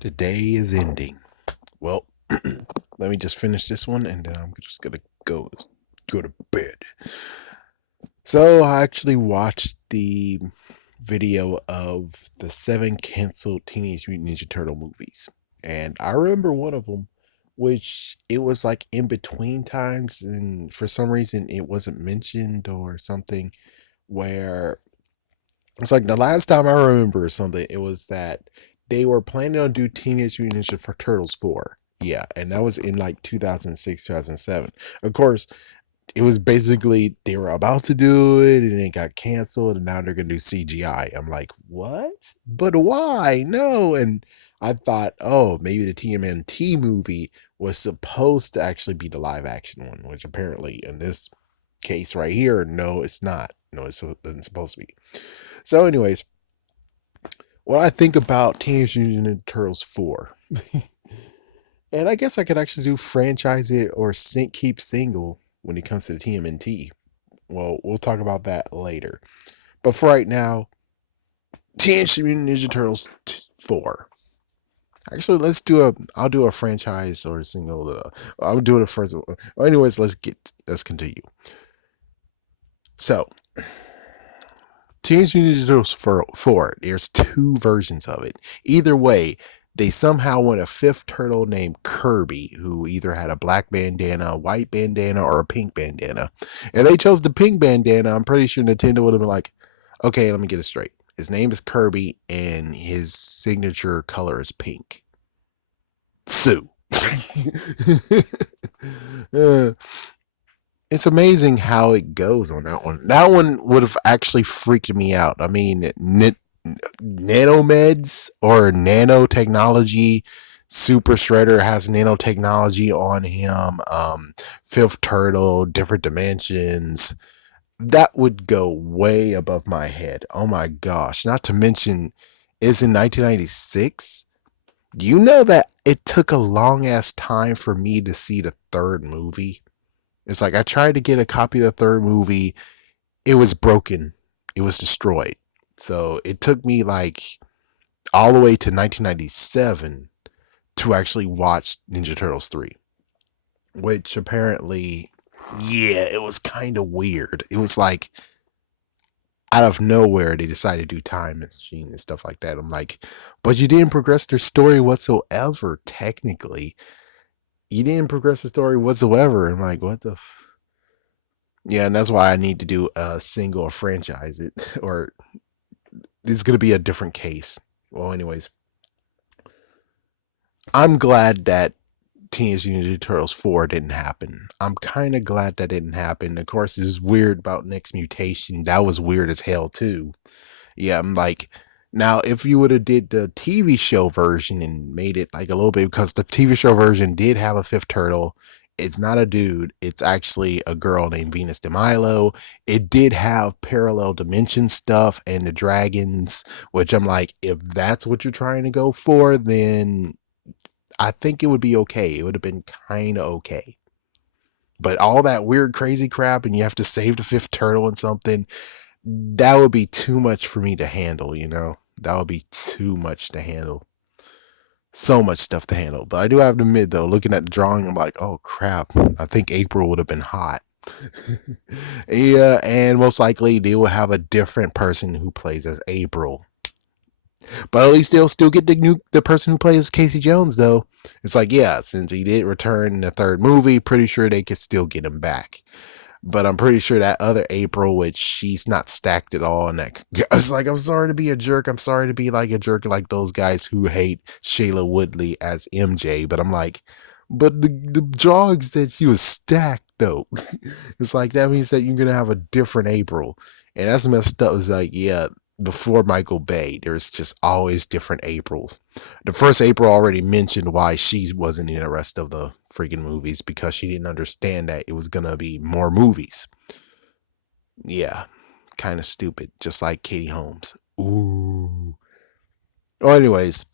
The day is ending. Well, let me just finish this one and then I'm just gonna go to bed. So I actually watched the video of the 7 canceled Teenage Mutant Ninja Turtle movies. And I remember one of them, which it was like in between times, and for some reason it wasn't mentioned or something, where it's like the last time I remember something, it was that they were planning on do Teenage Mutant Ninja Turtles 4. Yeah, and that was in like 2006, 2007. Of course, it was basically they were about to do it and it got canceled and now they're going to do CGI. I'm like, what? But why? No. And I thought, oh, maybe the TMNT movie was supposed to actually be the live action one, which apparently in this case right here, no, it's not. No, it's supposed to be. So, anyways, what I think about Teenage Mutant Ninja Turtles 4. And I guess I could actually do franchise it or keep single when it comes to the TMNT. Well, we'll talk about that later. But for right now, Teenage Mutant Ninja Turtles 4. Actually, I'll do a franchise or a single. I'll do it first. Well, anyways, let's continue. So, Teenage Mutant Ninja Turtles 4, there's two versions of it. Either way, they somehow went a fifth turtle named Kirby, who either had a black bandana, a white bandana, or a pink bandana. And they chose the pink bandana. I'm pretty sure Nintendo would have been like, okay, let me get it straight. His name is Kirby, and his signature color is pink. Sue. uh, it's amazing how it goes on that one. That one would have actually freaked me out. I mean, nanomeds or nanotechnology. Super Shredder has nanotechnology on him. Fifth Turtle, different dimensions. That would go way above my head. Oh my gosh. Not to mention, is in 1996. Do you know that it took a long ass time for me to see the third movie? It's like I tried to get a copy of the third movie. It was broken. It was destroyed. So it took me like all the way to 1997 to actually watch Ninja Turtles 3, which apparently, yeah, it was kind of weird. It was like out of nowhere they decided to do time machine and stuff like that. I'm like, but you didn't progress their story whatsoever. Technically, you didn't progress the story whatsoever. I'm like, what the? Yeah, and that's why I need to do a single or franchise it, or it's gonna be a different case. Well, anyways, I'm glad that Teenage Mutant Ninja Turtles 4 didn't happen. I'm kind of glad that didn't happen. Of course, it's weird about Next Mutation. That was weird as hell too. Yeah, I'm like, now if you would have did the TV show version and made it like a little bit, because the TV show version did have a fifth turtle. It's not a dude. It's actually a girl named Venus de Milo. It did have parallel dimension stuff and the dragons, which I'm like, if that's what you're trying to go for, then I think it would be okay. It would have been kind of okay. But all that weird, crazy crap, and you have to save the fifth turtle and something, that would be too much for me to handle, you know? That would be too much to handle. So much stuff to handle. But I do have to admit, though, looking at the drawing, I'm like, oh crap. I think April would have been hot. Yeah, and most likely they will have a different person who plays as April. But at least they'll still get the person who plays Casey Jones though. It's like, yeah, since he did return in the third movie, pretty sure they could still get him back. But I'm pretty sure that other April, which she's not stacked at all, and that I was like, I'm sorry to be a jerk. I'm sorry to be like a jerk like those guys who hate Shayla Woodley as MJ. But I'm like, but the drawings that she was stacked though. It's like that means that you're gonna have a different April, and that's messed up. It's like, yeah, before Michael Bay, there's just always different Aprils. The first April already mentioned why she wasn't in the rest of the freaking movies because she didn't understand that it was gonna be more movies. Yeah, kind of stupid, just like Katie Holmes. Ooh. Well, anyways,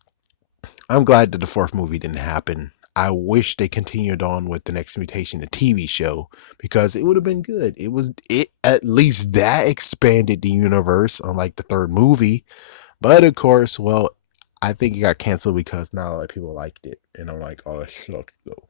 I'm glad that the fourth movie didn't happen. I wish they continued on with the Next Mutation, the TV show, because it would have been good. It at least that expanded the universe, unlike the third movie. But of course, well, I think it got canceled because not a lot of people liked it, and I'm like, oh, that sucks though.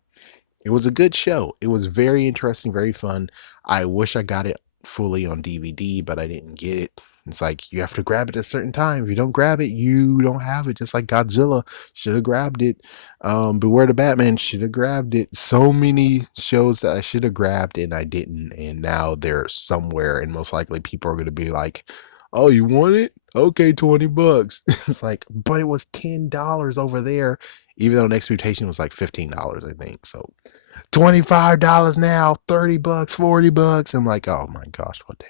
It was a good show. It was very interesting, very fun. I wish I got it fully on DVD, but I didn't get it. It's like you have to grab it at a certain time. If you don't grab it, you don't have it. Just like Godzilla should have grabbed it. Beware the Batman should have grabbed it. So many shows that I should have grabbed and I didn't, and now they're somewhere, and most likely people are going to be like, "Oh, you want it? Okay, $20." It's like, but it was $10 over there, even though Next Mutation was like $15, I think. So $25 now, $30, $40. I'm like, oh my gosh, what the